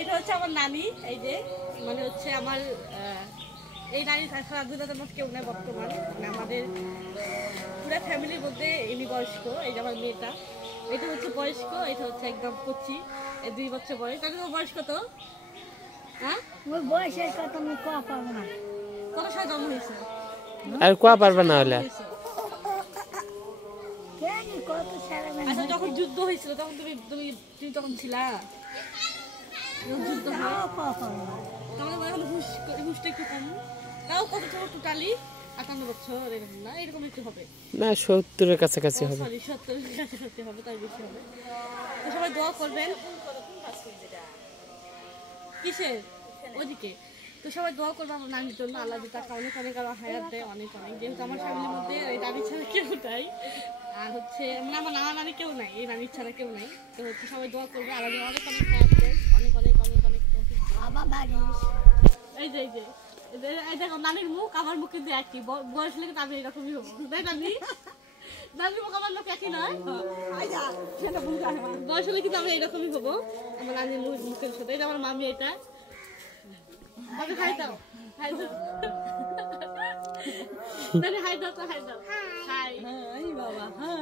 এটা হচ্ছে আমার নানি, এই যে মানে হচ্ছে আমার এই নানি ছাড়া দুধাদের মধ্যে কেউ নেই বর্তমান, মানে আমাদের পুরো ফ্যামিলির মধ্যে ইনি বয়স্ক। এই যে আমার মেয়েটা, এটা হচ্ছে বয়স্ক, এটা হচ্ছে একদম কচি, এই 2 বছর বয়স। তাহলে তোমার বয়স কত? হ্যাঁ, ওই বয়সের কথা আমি কোয়া পাবো না। কত সালে জন্ম হয়েছে? আর কোয়া পারবে না হলে। আচ্ছা, যখন যুদ্ধ হয়েছিল তখন তুমি তুমি তুমি তখন ছিলা? যুদ্ধ হয় তাহলে এখন হুশটা একটু কম। তাও কত তোমার টোটালি 58 বছর এরকম না, এরকম একটু হবে না, 70-এর কাছাকাছি হবে। সরি 70-এর কাছাকাছি হবে, তাই বেশি হবে। তো সবাই দোয়া করবেন। কিসের ওইদিকে? তো সবাই দোয়া করবো আমার নানির জন্য, আল্লাহ তাকে অনেক অনেক আরো হায়াত দেয়, অনেক অনেক। যেহেতু আমার ফ্যামিলির মধ্যে এই নানি ছাড়া কেউ নাই, আর হচ্ছে মানে আমার নানা নানি কেউ নাই, এই নানির ছাড়া কেউ নাই। তো হচ্ছে সবাই দোয়া করবে, আল্লাহ অনেক অনেক হায়াত দেয়, অনেক অনেক অনেক অনেক। এই যে এই যে এই দেখো নানির মুখ আমার মুখ কিন্তু একই, বয়স হলে কিন্তু আমি এরকমই হবো, তাই নানি? নানির মুখ আমার মুখ একই নয়, বয়স হলে কিন্তু আমি এরকমই হবো আমার নানির মুখের সাথে। এটা আমার মামি, এটা মামি হাই দাও, হাই দাও, হাই দাও, তো হাই দাও, হাই বাবা, হাই।